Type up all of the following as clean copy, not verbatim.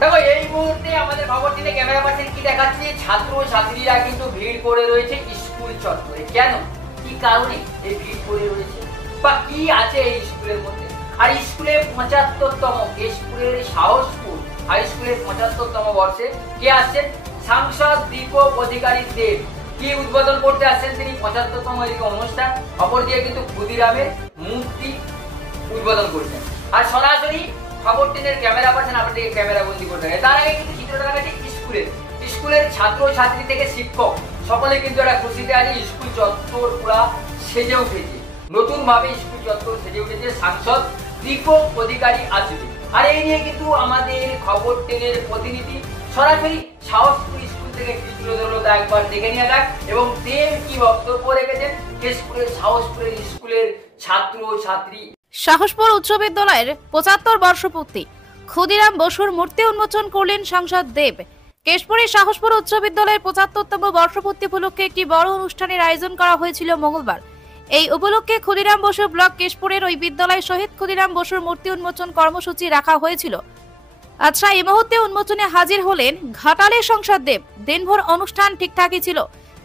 দেখো এই মুহূর্তে আমাদের খবর দিলে ক্যামেরা পার্সন কি দেখাচ্ছে, ছাত্র ছাত্রীরা কিন্তু ভিড় করে রয়েছে স্কুল চত্বরে। কেন, কি কারণে এই ভিড় করে রয়েছে বা কি আছে এই স্কুলের মধ্যে? আর স্কুলের ৭৫তম কেশপুরের সাহসপুর হাই স্কুলের ৭৫তম বর্ষে কে আসছেন? সাংসদ দীপক অধিকারী দেব। কি উদ্বোধন করতে আসছেন তিনি? ৭৫তম এদিকে অনুষ্ঠান, অপরদিকে কিন্তু ক্ষুদিরামের মূর্তি উদ্বোধন করছেন। আর সরাসরি খবর টিনের ক্যামেরা পার্সন আপনাদেরকে ক্যামেরা বন্দি করতে হবে। তার আগে কিন্তু চিত্রটা দেখাচ্ছে স্কুলের ছাত্র ছাত্রী থেকে শিক্ষক সকলে কিন্তু একটা খুশিতে আছে। স্কুল চত্বর পুরা সেজে উঠেছে, নতুন ভাবে স্কুল চত্বর সেজে উঠেছে। সাংসদ দীপক অধিকারী আসবে। আর এই নিয়ে কিন্তু আমাদের খবর টেনের প্রতিনিধি সরাসরি সাহসপুর স্কুল থেকে চিত্র ধরলো, তা একবার দেখে নেওয়া যাক এবং দেব কি বক্তব্য রেখেছেন কেশপুরের সাহসপুরের স্কুলের ছাত্র ছাত্রী। সাহসপুর উচ্চ বিদ্যালয়ের ৭৫ বর্ষপূর্তি, ক্ষুদিরাম বসুর মূর্তি উন্মোচন করলেন সাংসদ দেব। কেশপুরের সাহসপুর উচ্চ বিদ্যালয়ের ৭৫তম বর্ষপূর্তি উপলক্ষে একটি বড় অনুষ্ঠানের আয়োজন করা হয়েছিল মঙ্গলবার। এই উপলক্ষে ক্ষুদিরাম বসু ব্লক কেশপুরের ওই বিদ্যালয় শহীদ ক্ষুদিরাম বসুর মূর্তি উন্মোচন কর্মসূচি রাখা হয়েছিল। আচ্ছা, এই মুহূর্তে উন্মোচনে হাজির হলেন ঘাটালের সাংসদ দেব। দিনভর অনুষ্ঠান ঠিকঠাকই ছিল,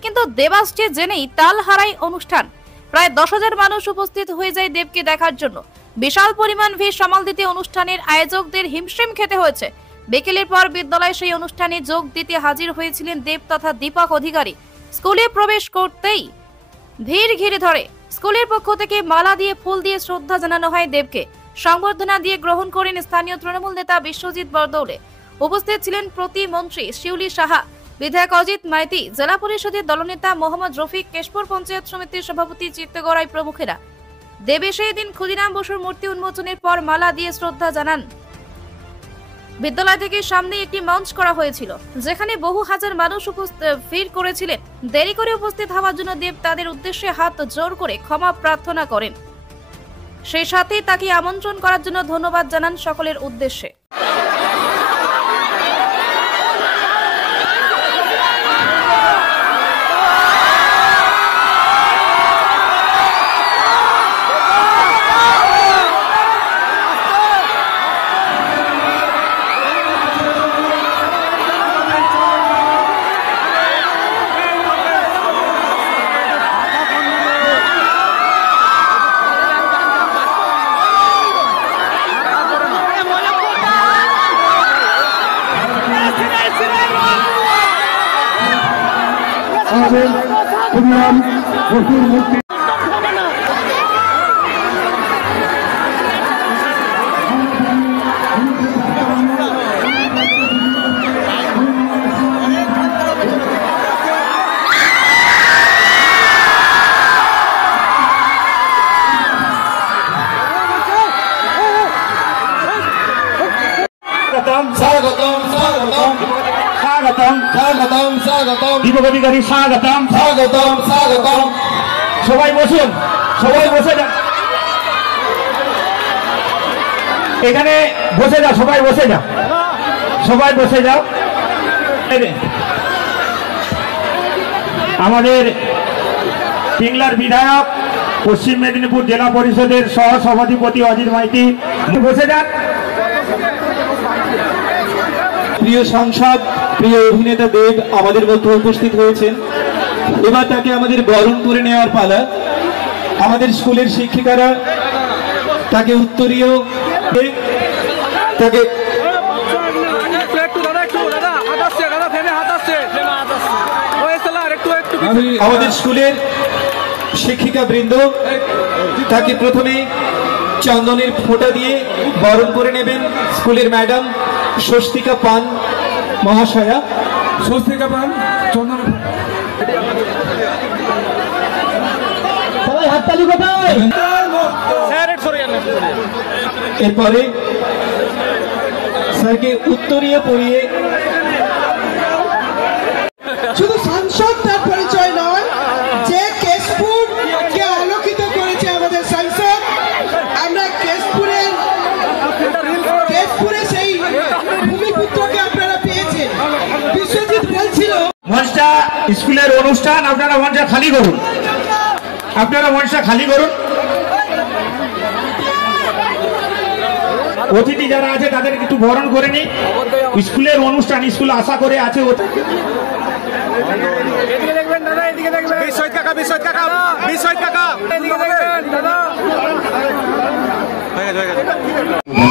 কিন্তু দেবাস্টে জেনেই তাল হারায় অনুষ্ঠান। প্রায় ১০,০০০ মানুষ উপস্থিত হয়ে যায় দেবকে দেখার জন্য। বিশাল পরিমাণ ভিড় সামাল দিতে অনুষ্ঠানের আয়োজকদের হিমশিম খেতে হয়েছে। বিকেলের পর বিদ্যালয়ে সেই অনুষ্ঠানে যোগ দিতে হাজির হয়েছিলেন দেব তথা দীপক অধিকারী। স্কুলে প্রবেশ করতেই ভিড় ঘিরে ধরে। স্কুলের পক্ষ থেকে মালা দিয়ে ফুল দিয়ে শ্রদ্ধা জানানো হয় দেবকে। সংবর্ধনা দিয়ে গ্রহণ করেন স্থানীয় তৃণমূল নেতা বিশ্বজিৎ বরদৌলে। উপস্থিত ছিলেন প্রতিমন্ত্রী শিউলি সাহা, বিধায়ক অজিত মাইতি, জেলা পরিষদের দলনেতা মোহাম্মদ রফিক, কেশপুর পঞ্চায়েত সমিতির সভাপতি চিত্তগড়াই প্রমুখেরা। দেব সেই দিন ক্ষুদিরাম বসুর মূর্তি উন্মোচনের পর মালা দিয়ে শ্রদ্ধা জানান। বিদ্যালয় থেকে সামনে একটি মঞ্চ করা হয়েছিল, যেখানে বহু হাজার মানুষ ভিড় করেছিলেন। দেরি করে উপস্থিত হওয়ার জন্য দেব তাদের উদ্দেশ্যে হাত জোর করে ক্ষমা প্রার্থনা করেন। সেই সাথে তাকে আমন্ত্রণ করার জন্য ধন্যবাদ জানান সকলের উদ্দেশ্যে। ক্ষুদিরাম বসুর মূর্তি দীপক অধিকারী স্বাগতম স্বাগতম স্বাগতম। সবাই বসুন, সবাই বসে যান, এখানে বসে যাও, সবাই বসে যাও, সবাই বসে যাও। আমাদের পিংলার বিধায়ক, পশ্চিম মেদিনীপুর জেলা পরিষদের সহ সভাধিপতি অজিত মাইতি, বসে যান। প্রিয় সাংসদ, প্রিয় অভিনেতা দেব আমাদের মধ্যে উপস্থিত হয়েছেন। এবার তাকে আমাদের বরণ করে নেওয়ার পালা। আমাদের স্কুলের শিক্ষিকারা তাকে উত্তরীয় তাকে আমাদের স্কুলের শিক্ষিকা বৃন্দ তাকে প্রথমে চন্দনের ফোঁটা দিয়ে বরণ করে নেবেন। স্কুলের ম্যাডাম স্বস্তিকা পান মহাশয়া, স্বস্তিকা পান চন্দন, সবাই হাততালি কোথায়? এরপরে স্যারকে উত্তরীয় পরিয়ে শুধু সাংসদ তার পরিচয় নয়, যে কেশপুরকে আলোকিত করেছে আমাদের সাংসদ। আমরা কেশপুরে সেই ভূমিপুত্রকে আপনারা পেয়েছেন। বিশ্বজিৎ বলছিল মঞ্চটা স্কুলের অনুষ্ঠান, আপনারা মঞ্চটা খালি করুন, আপনারা মঞ্চটা খালি করুন। অতিথি যারা আছে তাদের একটু বরণ করে নি। স্কুলের অনুষ্ঠান, স্কুল আশা করে আছে।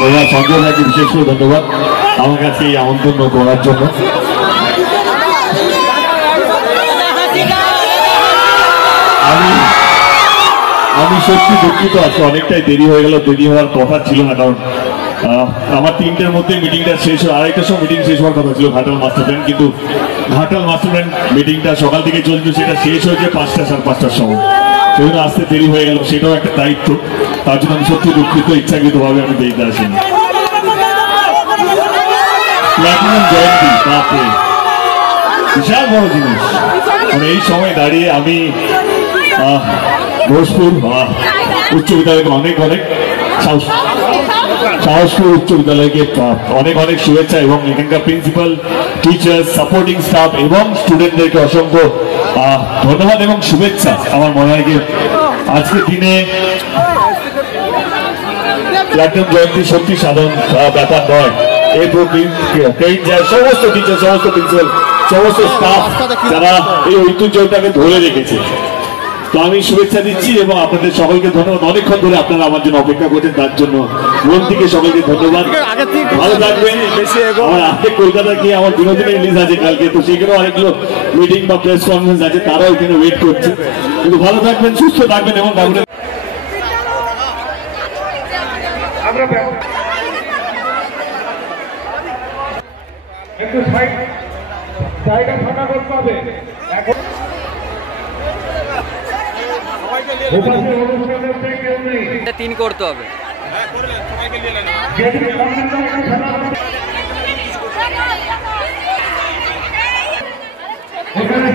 ধন্যবাদ সঞ্জয় ভাইকে, বিশেষ করে ধন্যবাদ আমাকে আজকে এই আমন্ত্রণ করার জন্য। আমি সত্যি দুঃখিত, আজকে অনেকটাই দেরি হয়ে গেল। দেরি হওয়ার কথা ছিল না, কারণ আমার 3টের মধ্যে মিটিংটা শেষ হয়, 2:30টার সময় মিটিং শেষ হওয়ার কথা ছিল ঘাটাল মাস্টার প্ল্যান, কিন্তু ঘাটাল মাস্টার প্ল্যান মিটিংটা সকাল থেকে চলছিল, সেটা শেষ হয়েছে 5টা, 5:30টার সময়। সেজন্য আসতে দেরি হয়ে গেল, সেটাও একটা দায়িত্ব। তার জন্য আমি সত্যি দুঃখিত, ইচ্ছাকৃতভাবে আমি দেরিতে আসিনি। প্ল্যাটিনাম জয়ন্তী, বাপরে বিশাল বড় জিনিস। মানে এই সময় দাঁড়িয়ে আমি ঘোষপুর উচ্চ বিদ্যালয়কে অনেক সাহসপুর উচ্চ বিদ্যালয়কে অনেক শুভেচ্ছা, এবং এখানকার প্রিন্সিপাল, টিচার, সাপোর্টিং স্টাফ এবং স্টুডেন্টদেরকে অসংখ্য ধন্যবাদ এবং শুভেচ্ছা। আমার মনে হয় যে আজকের দিনে প্ল্যাটিনাম জয়ন্তী সত্যি সাধারণ ব্যাপার নয়। এরপর সমস্ত টিচার, সমস্ত প্রিন্সিপাল, সমস্ত স্টাফ যারা এই ঐতিহ্যটাকে ধরে রেখেছে, তো আমি শুভেচ্ছা দিচ্ছি এবং আপনাদের সকলকে ধন্যবাদ। অনেকক্ষণ ধরে আপনারা আমার জন্য অপেক্ষা করছেন, তার জন্য মন থেকে সকলকে ধন্যবাদ। ভালো থাকবেন। আমার আগে কলকাতা গিয়ে আমার বিনোদনের রিলিজ আছে কালকে, তো সেখানেও অনেকগুলো মিটিং বা প্রেস কনফারেন্স আছে, তারাও এখানে ওয়েট করছে। কিন্তু ভালো থাকবেন, সুস্থ থাকবেন এবং ঠাকুরের জায়গা ফাঁকা করতে হবে। এটা 3 করতে হবে। এখানে